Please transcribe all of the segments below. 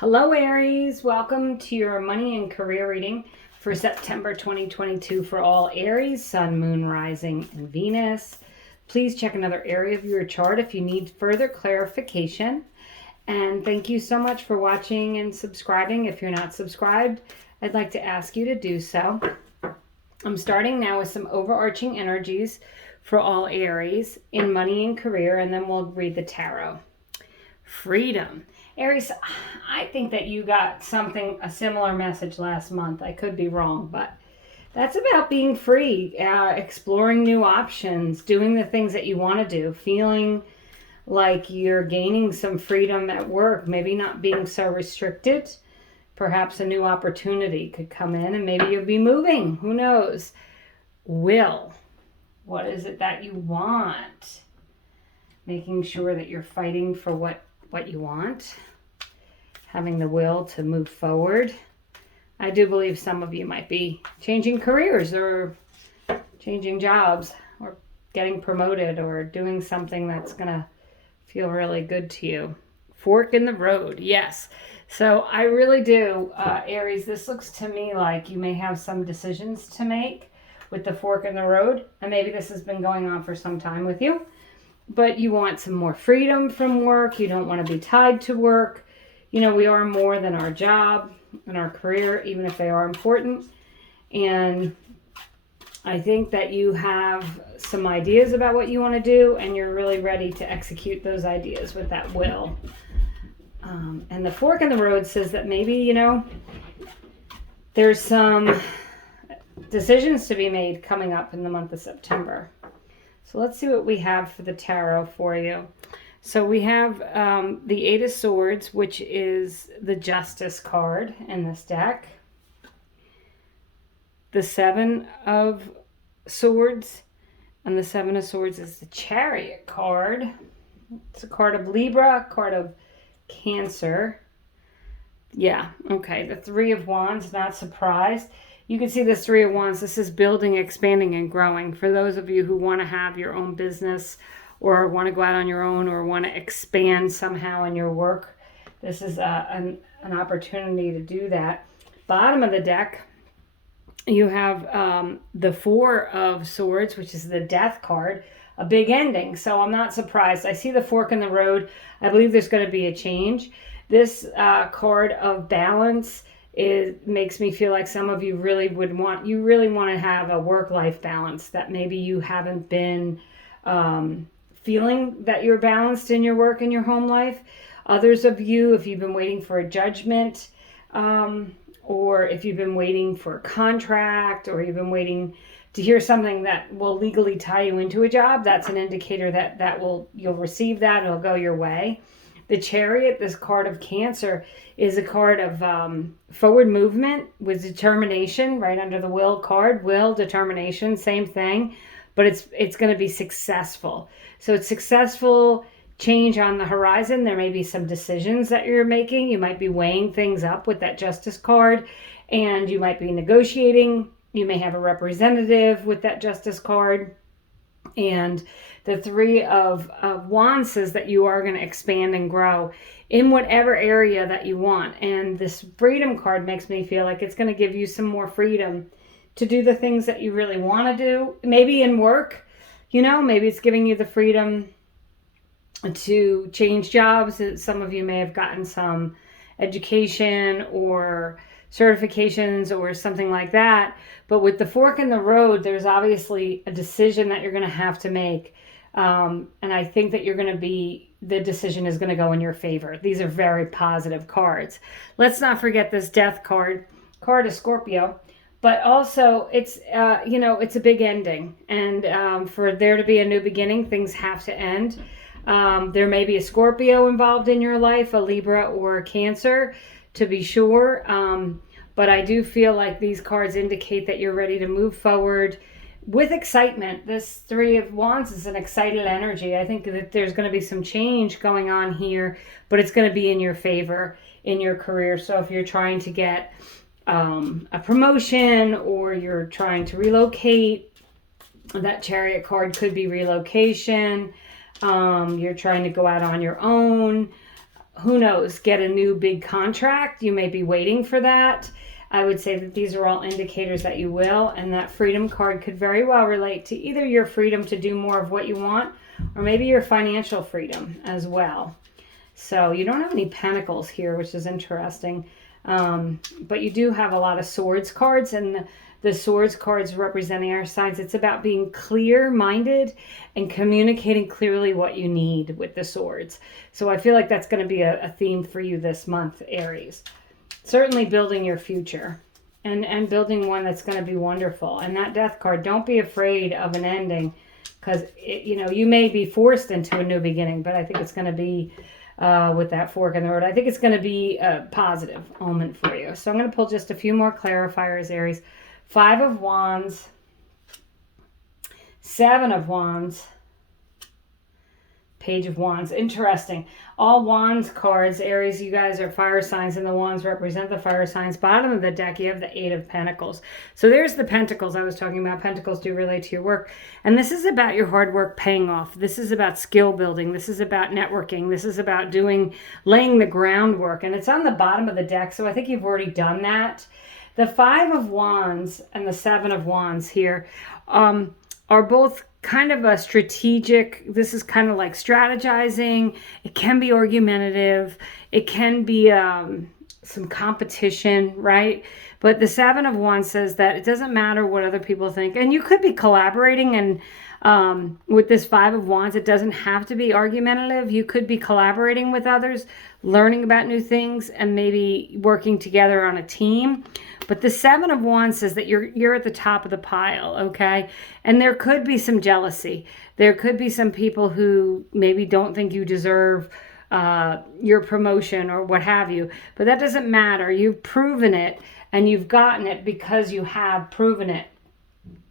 Hello Aries, welcome to your money and career reading for September 2022 for all Aries, Sun, Moon, Rising, and Venus. Please check another area of your chart if you need further clarification. And thank you so much for watching and subscribing. If you're not subscribed, I'd like to ask you to do so. I'm starting now with some overarching energies for all Aries in money and career, and then we'll read the tarot. Freedom. Aries, I think that you got a similar message last month. I could be wrong, but that's about being free, exploring new options, doing the things that you want to do, feeling like you're gaining some freedom at work, maybe not being so restricted. Perhaps a new opportunity could come in and maybe you'll be moving. Who knows? Will. What is it that you want? Making sure that you're fighting for what you want. Having the will to move forward. I do believe some of you might be changing careers or changing jobs or getting promoted or doing something that's going to feel really good to you. Fork in the road. Yes. So I really do, Aries, this looks to me like you may have some decisions to make with the fork in the road. And maybe this has been going on for some time with you. But you want some more freedom from work. You don't want to be tied to work. You know, we are more than our job and our career, even if they are important. And I think that you have some ideas about what you want to do, and you're really ready to execute those ideas with that will. And the fork in the road says that maybe, you know, there's some decisions to be made coming up in the month of September. So let's see what we have for the tarot for you. So we have the Eight of Swords, which is the Justice card in this deck. The Seven of Swords, and the Seven of Swords is the Chariot card. It's a card of Libra, a card of Cancer. Yeah, okay. The Three of Wands, not surprised. You can see this Three of Wands. This is building, expanding, and growing. For those of you who want to have your own business or want to go out on your own or want to expand somehow in your work, this is an opportunity to do that. Bottom of the deck, you have the Four of Swords, which is the Death card, a big ending. So I'm not surprised. I see the fork in the road. I believe there's going to be a change. This card of balance makes me feel like some of you really want to have a work-life balance, that maybe you haven't been feeling that you're balanced in your work and your home life. Others of you, if you've been waiting for a judgment, or if you've been waiting for a contract, or you've been waiting to hear something that will legally tie you into a job, that's an indicator that you'll receive that, it'll go your way. The Chariot, this card of Cancer, is a card of forward movement with determination, right under the Will card. Will, determination, same thing, but it's going to be successful. So it's successful change on the horizon. There may be some decisions that you're making. You might be weighing things up with that Justice card, and you might be negotiating. You may have a representative with that Justice card. And the Three of Wands says that you are going to expand and grow in whatever area that you want. And this Freedom card makes me feel like it's going to give you some more freedom to do the things that you really want to do. Maybe in work, you know, maybe it's giving you the freedom to change jobs. Some of you may have gotten some education or certifications or something like that. But with the fork in the road, there's obviously a decision that you're going to have to make. And I think that the decision is going to go in your favor. These are very positive cards. Let's not forget this Death card of Scorpio. But also, it's a big ending. And for there to be a new beginning, things have to end. There may be a Scorpio involved in your life, a Libra or a Cancer, to be sure. But I do feel like these cards indicate that you're ready to move forward with excitement. This Three of Wands is an excited energy. I think that there's going to be some change going on here, but it's going to be in your favor in your career. So if you're trying to get a promotion or you're trying to relocate, that Chariot card could be relocation. You're trying to go out on your own. who knows, get a new big contract. You may be waiting for that. I would say that these are all indicators that you will, and that freedom card could very well relate to either your freedom to do more of what you want, or maybe your financial freedom as well. So you don't have any pentacles here, which is interesting. But you do have a lot of swords cards, and the swords cards representing air signs. It's about being clear-minded and communicating clearly what you need with the swords. So I feel like that's going to be a theme for you this month, Aries. Certainly building your future and building one that's going to be wonderful. And that death card, don't be afraid of an ending, because you may be forced into a new beginning, but I think it's going to be with that fork in the road. I think it's going to be a positive omen for you. So I'm going to pull just a few more clarifiers, Aries. 5 of Wands, 7 of Wands, Page of Wands. Interesting. All Wands cards, Aries, you guys are fire signs, and the Wands represent the fire signs. Bottom of the deck, you have the 8 of Pentacles. So there's the Pentacles I was talking about. Pentacles do relate to your work. And this is about your hard work paying off. This is about skill building. This is about networking. This is about laying the groundwork. And it's on the bottom of the deck, so I think you've already done that. The 5 of Wands and the 7 of Wands here are both kind of a strategic. This is kind of like strategizing. It can be argumentative. It can be some competition, right? But the 7 of Wands says that it doesn't matter what other people think. And you could be collaborating, and with this 5 of Wands, it doesn't have to be argumentative. You could be collaborating with others, learning about new things, and maybe working together on a team. But the 7 of Wands says that you're at the top of the pile, okay? And there could be some jealousy. There could be some people who maybe don't think you deserve your promotion or what have you. But that doesn't matter. You've proven it, and you've gotten it because you have proven it.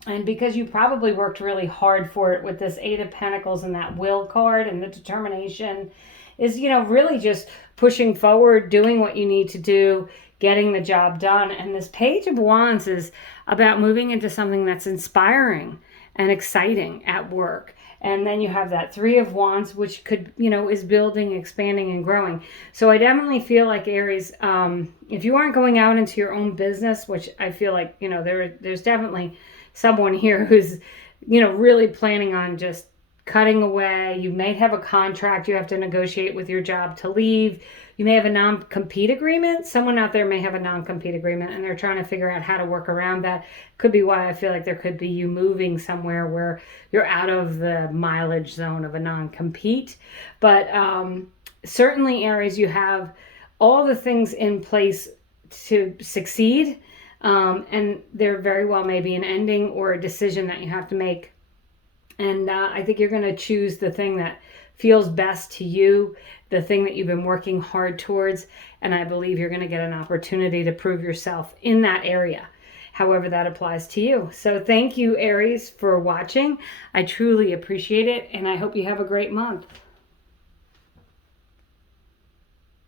And because you probably worked really hard for it with this 8 of Pentacles and that will card, and the determination is, really just pushing forward, doing what you need to do, getting the job done. And this Page of Wands is about moving into something that's inspiring and exciting at work. And then you have that 3 of Wands, which could, is building, expanding, and growing. So I definitely feel like, Aries, if you aren't going out into your own business, which I feel like, there's definitely someone here who's, really planning on just cutting away. You may have a contract you have to negotiate with your job to leave. You may have a non-compete agreement. Someone out there may have a non-compete agreement, and they're trying to figure out how to work around that. Could be why I feel like there could be you moving somewhere where you're out of the mileage zone of a non-compete. But certainly, Aries, you have all the things in place to succeed. And there very well may be an ending or a decision that you have to make. And I think you're going to choose the thing that feels best to you, the thing that you've been working hard towards. And I believe you're going to get an opportunity to prove yourself in that area, however that applies to you. So thank you, Aries, for watching. I truly appreciate it, and I hope you have a great month.